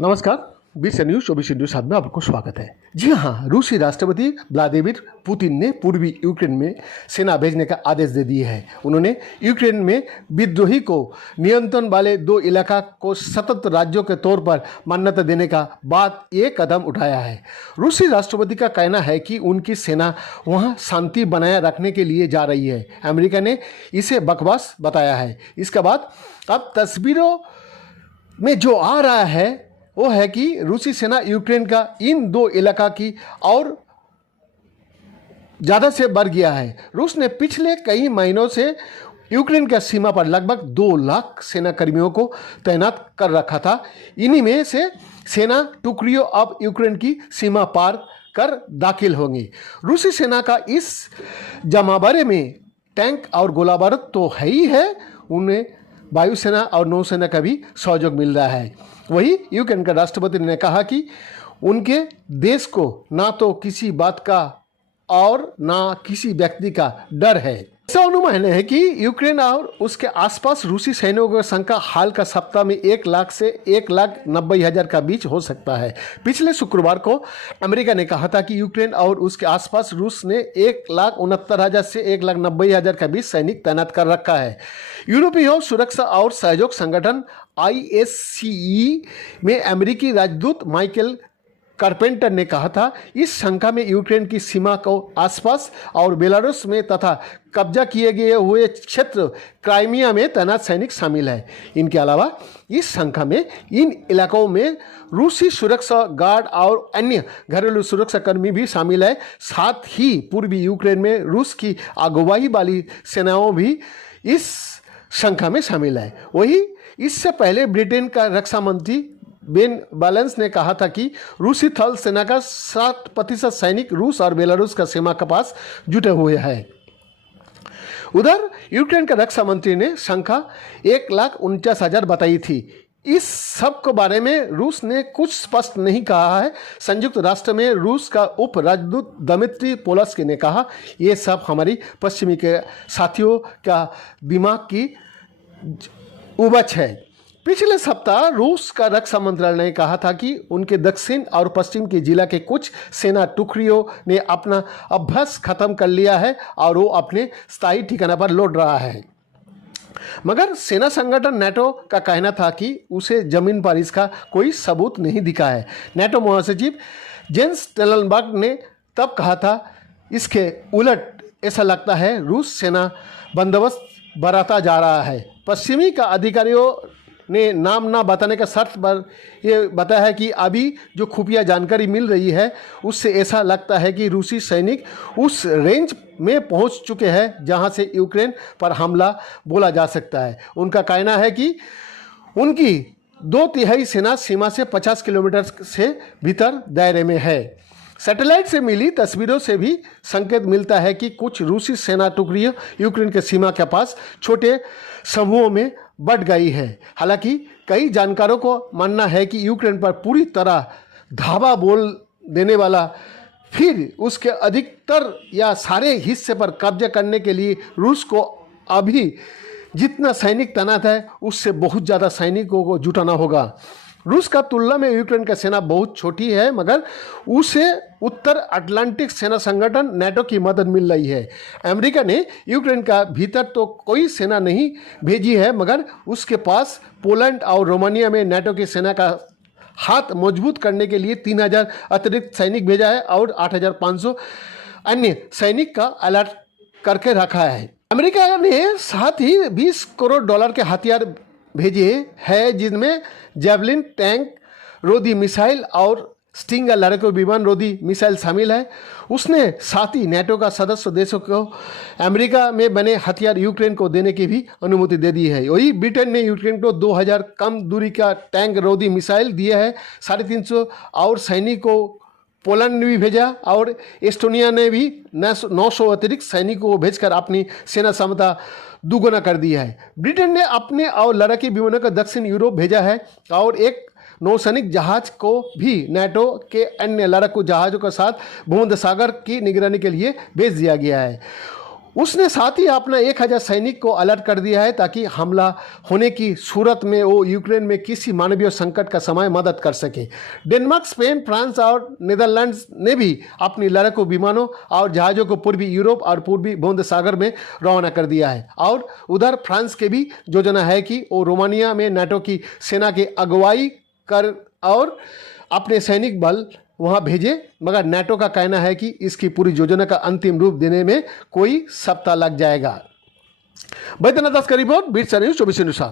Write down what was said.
नमस्कार। बीस न्यूज 24 सात में आपको स्वागत है। जी हाँ, रूसी राष्ट्रपति व्लादिमीर पुतिन ने पूर्वी यूक्रेन में सेना भेजने का आदेश दे दिया है। उन्होंने यूक्रेन में विद्रोही को नियंत्रण वाले 2 इलाका को स्वतंत्र राज्यों के तौर पर मान्यता देने का बाद ये कदम उठाया है। रूसी राष्ट्रपति का कहना है कि उनकी सेना वहाँ शांति बनाए रखने के लिए जा रही है। अमेरिका ने इसे बकवास बताया है। इसके बाद अब तस्वीरों में जो आ रहा है वो है कि रूसी सेना यूक्रेन का इन 2 इलाका की और ज़्यादा से बढ़ गया है। रूस ने पिछले कई महीनों से यूक्रेन की सीमा पर लगभग 2 लाख सेना कर्मियों को तैनात कर रखा था। इन्हीं में से सेना टुकड़ियों अब यूक्रेन की सीमा पार कर दाखिल होंगी। रूसी सेना का इस जमावड़े में टैंक और गोला बारूद तो है ही है, उन्हें वायुसेना और नौसेना का भी सहयोग मिल रहा है। वही यूक्रेन के राष्ट्रपति ने कहा कि उनके देश को ना तो किसी बात का और ना किसी व्यक्ति का डर है। ऐसा अनुमान है कि यूक्रेन और उसके आसपास रूसी सैनिकों की संख्या हाल का सप्ताह में 1 लाख से 1,90,000 का बीच हो सकता है। पिछले शुक्रवार को अमेरिका ने कहा था कि यूक्रेन और उसके आसपास रूस ने 1,69,000 से 1,90,000 का बीच सैनिक तैनात कर रखा है। यूरोपीय सुरक्षा और सहयोग संगठन ISCE में अमेरिकी राजदूत माइकल कारपेंटर ने कहा था, इस शंका में यूक्रेन की सीमा को आसपास और बेलारूस में तथा कब्जा किए गए हुए क्षेत्र क्राइमिया में तैनात सैनिक शामिल है। इनके अलावा इस शंका में इन इलाकों में रूसी सुरक्षा गार्ड और अन्य घरेलू सुरक्षाकर्मी भी शामिल है। साथ ही पूर्वी यूक्रेन में रूस की अगुवाई वाली सेनाओं भी इस शंका में शामिल है। वही इससे पहले ब्रिटेन का रक्षा मंत्री बेन बैलेंस ने कहा था कि रूसी थल सेना का 60% सैनिक रूस और बेलारूस का सीमा के पास जुटे हुए हैं। उधर यूक्रेन के रक्षा मंत्री ने संख्या 1,49,000 बताई थी। इस सब के बारे में रूस ने कुछ स्पष्ट नहीं कहा है। संयुक्त राष्ट्र में रूस का उप राजदूत दमित्री पोलस्की ने कहा, ये सब हमारी पश्चिमी के साथियों का दिमाग की उपज है। पिछले सप्ताह रूस का रक्षा मंत्रालय ने कहा था कि उनके दक्षिण और पश्चिम के जिला के कुछ सेना टुकड़ियों ने अपना अभ्यास खत्म कर लिया है और वो अपने स्थायी ठिकाना पर लौट रहा है। मगर सेना संगठन नाटो का कहना था कि उसे जमीन पर इसका कोई सबूत नहीं दिखा है। नाटो महासचिव जेंस स्टोल्टनबर्ग ने तब कहा था, इसके उलट ऐसा लगता है रूस सेना बंदोबस्त बढ़ाता जा रहा है। पश्चिमी का अधिकारियों ने नाम ना बताने का शर्त पर यह बताया है कि अभी जो खुफिया जानकारी मिल रही है उससे ऐसा लगता है कि रूसी सैनिक उस रेंज में पहुंच चुके हैं जहां से यूक्रेन पर हमला बोला जा सकता है। उनका कहना है कि उनकी 2/3 सेना सीमा से 50 किलोमीटर से भीतर दायरे में है। सैटेलाइट से मिली तस्वीरों से भी संकेत मिलता है कि कुछ रूसी सेना टुकड़ियां यूक्रेन के सीमा के पास छोटे समूहों में बढ़ गई है। हालांकि कई जानकारों को मानना है कि यूक्रेन पर पूरी तरह धावा बोल देने वाला फिर उसके अधिकतर या सारे हिस्से पर कब्जा करने के लिए रूस को अभी जितना सैनिक तैनात है उससे बहुत ज़्यादा सैनिकों को जुटाना होगा। रूस का तुलना में यूक्रेन का सेना बहुत छोटी है, मगर उसे उत्तर अटलांटिक सेना संगठन नाटो की मदद मिल रही है। अमेरिका ने यूक्रेन का भीतर तो कोई सेना नहीं भेजी है, मगर उसके पास पोलैंड और रोमानिया में नाटो की सेना का हाथ मजबूत करने के लिए 3,000 अतिरिक्त सैनिक भेजा है और 8,500 अन्य सैनिक का अलर्ट करके रखा है। अमेरिका ने साथ ही $20 करोड़ के हथियार भेजे हैं, जिनमें जेवलिन टैंक रोधी मिसाइल और स्टिंगर लड़ाकू विमान रोधी मिसाइल शामिल है। उसने साथ ही नाटो का सदस्य देशों को अमेरिका में बने हथियार यूक्रेन को देने की भी अनुमति दे दी है। वही ब्रिटेन ने यूक्रेन को 2,000 कम दूरी का टैंक रोधी मिसाइल दिया है। 350 और सैनिक को पोलैंड ने भी भेजा और एस्टोनिया ने भी 900 अतिरिक्त सैनिकों को भेजकर अपनी सेना क्षमता दुगुना कर दिया है। ब्रिटेन ने अपने और लड़ाकू विमानों का दक्षिण यूरोप भेजा है और एक नौसैनिक जहाज को भी नाटो के अन्य लड़ाकू जहाज़ों के साथ भूमध्य सागर की निगरानी के लिए भेज दिया गया है। उसने साथ ही अपना 1000 सैनिक को अलर्ट कर दिया है ताकि हमला होने की सूरत में वो यूक्रेन में किसी मानवीय संकट का समय मदद कर सके। डेनमार्क, स्पेन, फ्रांस और नीदरलैंड्स ने भी अपनी लड़ाकू विमानों और जहाज़ों को पूर्वी यूरोप और पूर्वी भूमध्य सागर में रवाना कर दिया है। और उधर फ्रांस के भी योजना है कि वो रोमानिया में नाटो की सेना की अगुवाई कर और अपने सैनिक बल वहां भेजे, मगर नाटो का कहना है कि इसकी पूरी योजना का अंतिम रूप देने में कोई सप्ताह लग जाएगा। बैद्यनाथ दास का रिपोर्ट, बीट न्यूज़ 24 न्यूज़।